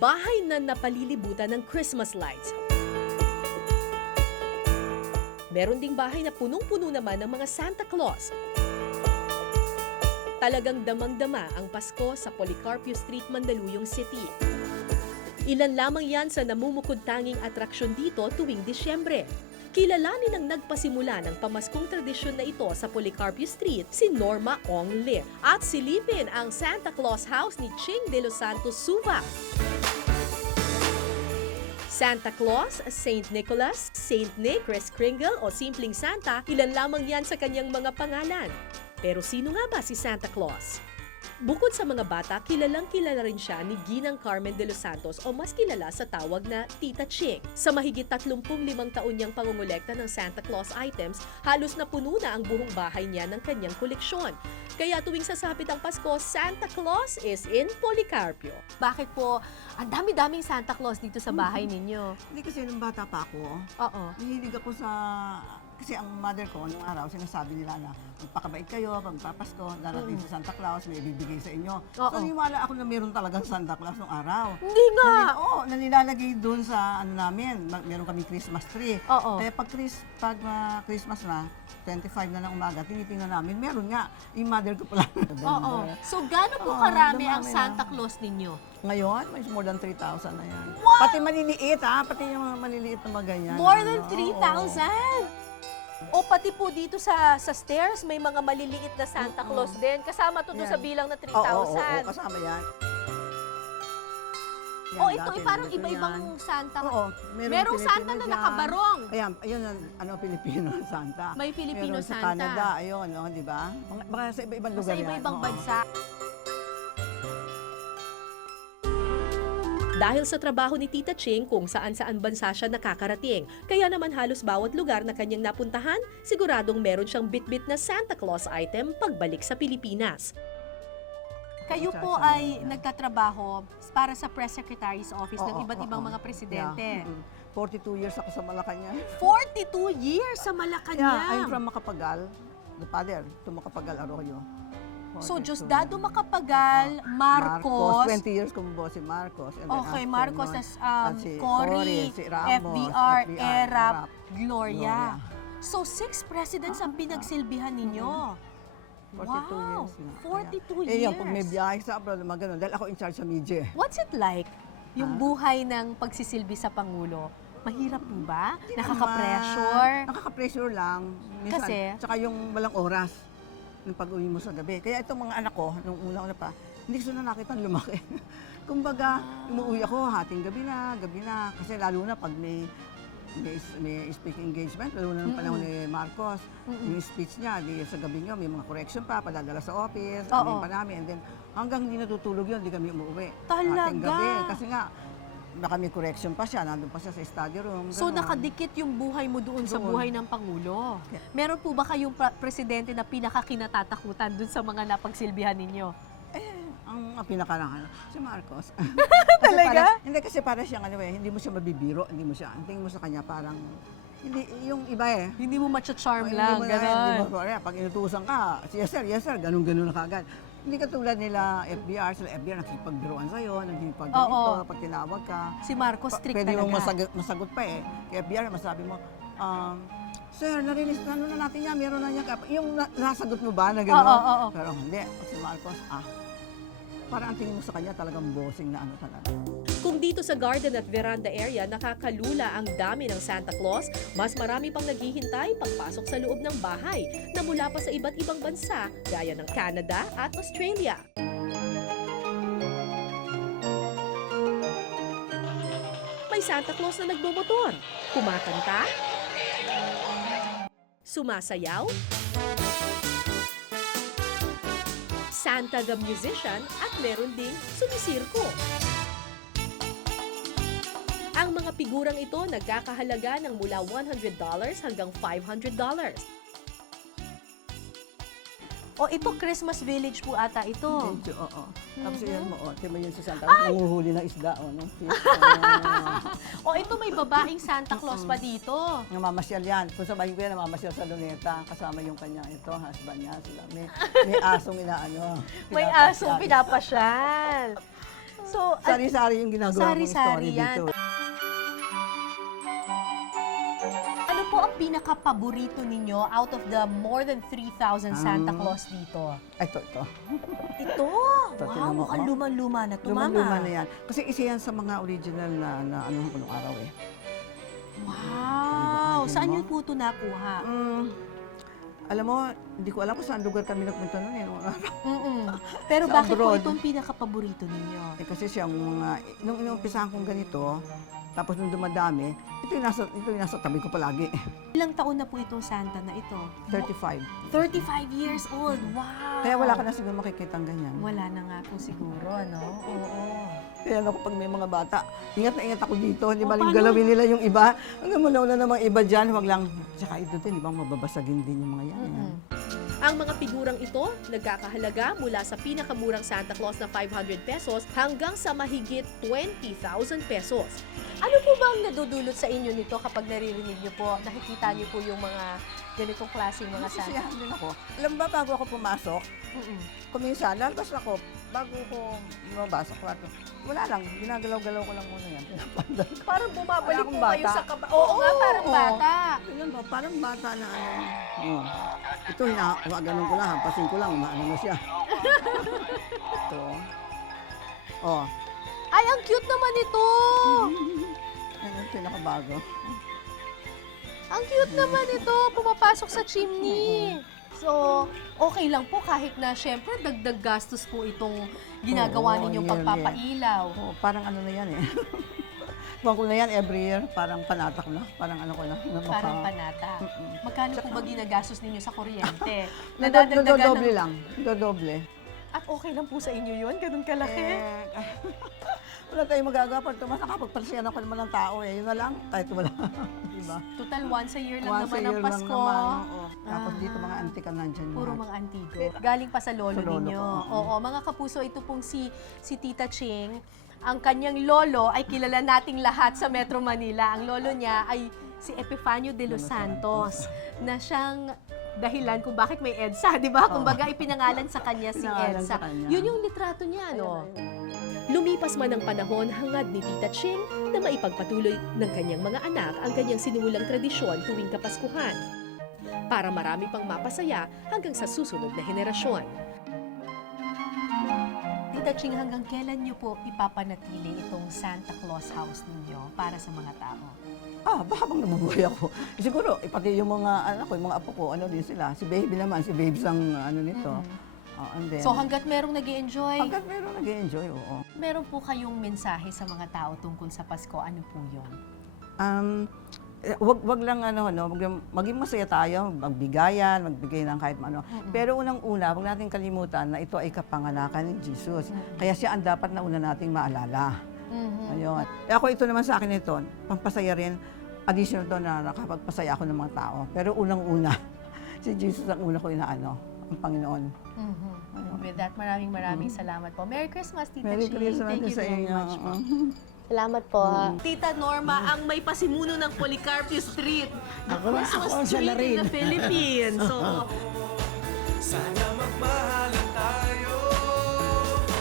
bahay na napalilibutan ng Christmas lights. Meron ding bahay na punong-puno naman ng mga Santa Claus. Talagang damang-dama ang Pasko sa Policarpio Street, Mandaluyong City. Ilan lamang yan sa namumukod tanging atraksyon dito tuwing Disyembre. Kilalanin ang nagpasimula ng pamaskong tradisyon na ito sa Policarpio Street, si Norma Ong Lim. At silipin ang Santa Claus House ni Ching de los Santos Suva. Santa Claus, Saint Nicholas, Saint Nick, Kris Kringle o Simpleng Santa, ilan lamang yan sa kanyang mga pangalan. Pero sino nga ba si Santa Claus? Bukod sa mga bata, kilalang kilala rin siya ni Ginang Carmen de los Santos o mas kilala sa tawag na Tita Ching. Sa mahigit 35 taon niyang pangungulekta ng Santa Claus items, halos na puno na ang buong bahay niya ng kanyang koleksyon. Kaya tuwing sasapit ang Pasko, Santa Claus is in Policarpio. Bakit po ang dami-daming Santa Claus dito sa bahay ninyo? Hindi kasi nung bata pa ako, Oo. nahilig ako sa... Kasi ang mother ko, nung araw, sinasabi nila na magpakabait kayo, pag papasko, darating si Santa Claus, may ibibigay sa inyo. Mm. Oo. So, niwala ako na meron talagang Santa Claus nung araw. Hindi nga! Oo, nanilalagay doon sa ano namin, ma- meron kami Christmas tree. Oo. Kaya pag, Chris, pag ah, Christmas na, 25 na ng umaga, tinitingnan namin, meron nga. Yung mother ko pala. Oo. So, gaano po Oo, karami ang dumami na. Santa Claus ninyo? Ngayon, may more than 3,000 na yan. Wow! Pati maliliit ha, pati yung mga maliliit na mga ganyan. More ano, than oo. 3,000! O pati po dito sa sa stairs, may mga maliliit na Santa. Claus din. Kasama to doon Yan. sa bilang na 3,000. Oo, oo, oo, kasama yan. Yan, O ito, dati eh, parang nandito iba-ibang yan. Santa. Oo, merong, Merong Santa na dyan. nakabarong. Ayan, ayun ang ano, Pilipino Santa. May Filipino Meron sa Santa. Canada, ayun, no, di ba? Baka sa iba-ibang lugar Sa yan. iba-ibang oo. bansa. Dahil sa trabaho ni Tita Ching kung saan-saan bansa siya nakakarating, kaya naman halos bawat lugar na kanyang napuntahan, siguradong meron siyang bit-bit na Santa Claus item pagbalik sa Pilipinas. Kayo po ay nagtatrabaho para sa Press Secretary's Office ng Oo, iba't oo, ibang oo. mga presidente. Yeah, mm-mm. 42 years ako sa Malacanang. 42 years sa Malacanang. Yeah, I'm from Macapagal. The father, to Macapagal Arroyo. So, 42 Diosdado. Macapagal, Marcos. 20 years kumubo si Marcos. And then Okay, after Marcos nun, as um, at si Cory, si Ramos, FDR, ERAP, Gloria. Gloria. So, six presidents ang pinagsilbihan ninyo. 42 wow, years na. 42 Eh, yung pag may years. biyahe sa abroad, mga ganun. Dahil ako in charge sa media. What's it like, yung Ah? buhay ng pagsisilbi sa Pangulo? Mahirap po ba? Nakaka-pressure? Nakaka-pressure lang. Minsan, Kasi? Tsaka yung walang oras ng pag-uwi mo sa gabi. Kaya itong mga anak ko, nung una-una pa, hindi ko sila nakita lumaki. Kumbaga, umuwi ako, hating gabi na, gabi na. Kasi lalo na pag may may, may speaking engagement, lalo na ng panahon ni Marcos, yung speech niya, di sa gabi niya, may mga correction pa, padadala sa office, Oo. pa namin, and then hanggang hindi natutulog yun, hindi kami umuwi. Talaga? Gabi, kasi nga, baka may correction pa siya, nandun pa siya sa study room. So, ganun. nakadikit yung buhay mo doon sa Doon. buhay ng Pangulo. Meron po ba kayong pra- presidente na pinakakinatatakutan doon sa mga napagsilbihan ninyo? Ang ang pinaka ano, si Marcos. Kasi Talaga? Para, hindi kasi para siyang ano eh, hindi mo siya mabibiro, hindi mo siya. Ang tingin mo sa kanya parang hindi yung iba eh. Hindi mo matcha-charm Hindi lang, mo na- Hindi mo, pare, pag inutusan ka, yes sir, yes sir, ganun ganun na kagad. Hindi katulad nila FBR, sila FBR nakikipagbiruan sa'yo, nagkipag ganito, Oo. pag tinawag ka. Si Marcos strict pwede talaga. mong masagot, masagot pa eh. Kaya FBR, masabi mo, um, Sir, narinis na, ano na natin yan, meron na. Kap- Yung na, nasagot mo ba na gano'n? Oo, oo, oo. Pero hindi, si Marcos, ah, parang ang tingin mo sa kanya talagang bossing na ano talaga. Kung dito sa garden at veranda area nakakalula ang dami ng Santa Claus, mas marami pang naghihintay pagpasok sa loob ng bahay na mula pa sa iba't ibang bansa gaya ng Canada at Australia. May Santa Claus na nagbomotor, kumakanta, sumasayaw, Santa the musician at meron ding sumisirko. Ang mga figurang ito nagkakahalaga ng mula $100 hanggang $500. O ito, Christmas Village po ata ito. Medyo, oo. Tapos Mhm. yan mo, oh, tima yun si Santa Claus, nanguhuli ng isda, oh, no? Ah. O ito, may babaeng Santa Claus pa dito. namamasyal yan. Kung sabahin ko yan, namamasyal sa luneta, kasama yung kanya, ito, husband niya, sila. May, may asong inaano. May asong pinapasyal. So, at- Sari-sari yung ginagawa Sari-sari story yan. dito. Pinaka-paborito ninyo out of the more than 3,000 Santa Um, Claus dito? Ito, ito. Ito! Ito, wow, tingnan mo, mukhang oh. luma-luma na to, Mama. Luma-luma na yan. Kasi isa yan sa mga original na, na ano ko nung araw eh. Wow! Tingnan Saan mo. niyo po ito nakuha? Mm, alam mo, hindi ko alam kung saan lugar kami nagpunta noon eh. nung araw. Mm-mm. Pero Sa bakit po abroad. ito ang pinaka-paborito ninyo? Eh, kasi siyang mga, nung inumpisahan kong ganito, tapos nung dumadami, ito yung nasa, ito yung nasa tabi ko palagi. Ilang taon na po itong Santa na ito? 35. 35 years old. Wow! Kaya wala ka na siguro makikita ang ganyan. Wala na nga po siguro, ano? Oo. Kaya ako pag may mga bata, ingat na ingat ako dito. Hindi O, ba paano? galawin nila yung iba? Hanggang mo na namang iba dyan, wag lang. Tsaka ito din, di ba mababasagin din yung mga yan. Mm-mm. Ang mga figurang ito nagkakahalaga mula sa pinakamurang Santa Claus na 500 pesos hanggang sa mahigit 20,000 pesos. Ano po ba ang nadudulot sa inyo nito kapag naririnig niyo po, nakikita niyo po yung mga ganitong klaseng mga Santa? Masisiyahan din ako. Alam ba, bago ako pumasok, Mm-mm. kuminsan, lalabas ako, bago ko lumabas sa kwarto, wala lang, ginagalaw-galaw ko lang muna yan. Pinapanda. Parang bumabalik po kayo bata. sa kaba. Oo nga, parang Oo. bata. Tingnan mo, parang bata na ano. Oh. Ito, hinaganon ko lang, hampasin ko lang, umaano na siya. Ito. Oh, Ay, ang cute naman ito! yan yung pinakabago. Ang cute naman ito, pumapasok sa chimney. So, okay lang po kahit na syempre dagdag gastos po itong ginagawa Oo, ninyong yearly. pagpapailaw. Oh, parang ano na yan eh. Kuwan ko na yan every year, parang panatak na, parang ano ko na. na maka- Parang panata. Mm-mm. Magkano po ba ginagastos ninyo sa kuryente? Nadadagdagan Nadadagdagan Dodoble ng... lang. Dodoble. At okay lang po sa inyo yun? Ganun kalaki? Eh, wala tayong magagawa. Pag tumas, nakapagpalsiyan ako naman ng tao eh. Yun na lang, kahit wala. diba? Total once a year lang Once naman ang lang Pasko. naman, oo. Tapos Ah. dito mga antika nandyan. Puro mga antigo. Galing pa sa lolo, Sa lolo ninyo. ko, oo. Oo, mga kapuso, ito pong si, si Tita Ching. Ang kanyang lolo ay kilala nating lahat sa Metro Manila. Ang lolo niya ay si Epifanio de los Santos na siyang dahilan kung bakit may EDSA, di ba? Kumbaga, ipinangalan sa kanya si EDSA. Yun yung litrato niya, no? Lumipas man ang panahon hangad ni Tita Ching na maipagpatuloy ng kanyang mga anak ang kanyang sinulang tradisyon tuwing Kapaskuhan para marami pang mapasaya hanggang sa susunod na henerasyon. Tita Ching, hanggang kailan niyo po ipapanatili itong Santa Claus house ninyo para sa mga tao? Ah, baka bang nabubuhay ako. Siguro, eh, pati yung mga anak ko, yung mga apo ko, ano din sila. Si baby naman, si babes ang ano nito. Ah, and then, So hanggat merong nag enjoy hanggat meron nag-enjoy, oo. meron po kayong mensahe sa mga tao tungkol sa Pasko, ano po yun? Um, eh, wag, wag lang ano, no, wag lang- maging masaya tayo, magbigayan, magbigay ng kahit ano. Pero unang-una, wag natin kalimutan na ito ay kapanganakan ni Jesus. Kaya siya ang dapat na una nating maalala. Mhm. Ayun. Eh, ako ito naman sa akin ito, pampasaya rin, additional to na nakapagpasaya ako ng mga tao. Pero unang-una, si Jesus ang una ko inaano, ang Panginoon. Mhm. With that, maraming maraming salamat po. Merry Christmas, Tita Merry. Christmas Thank you sa very inyo. much po. Oo. Salamat po. Tita Norma, ang may pasimuno ng Policarpio Street. The Ako na- Christmas ako ang tree in the Philippines. So,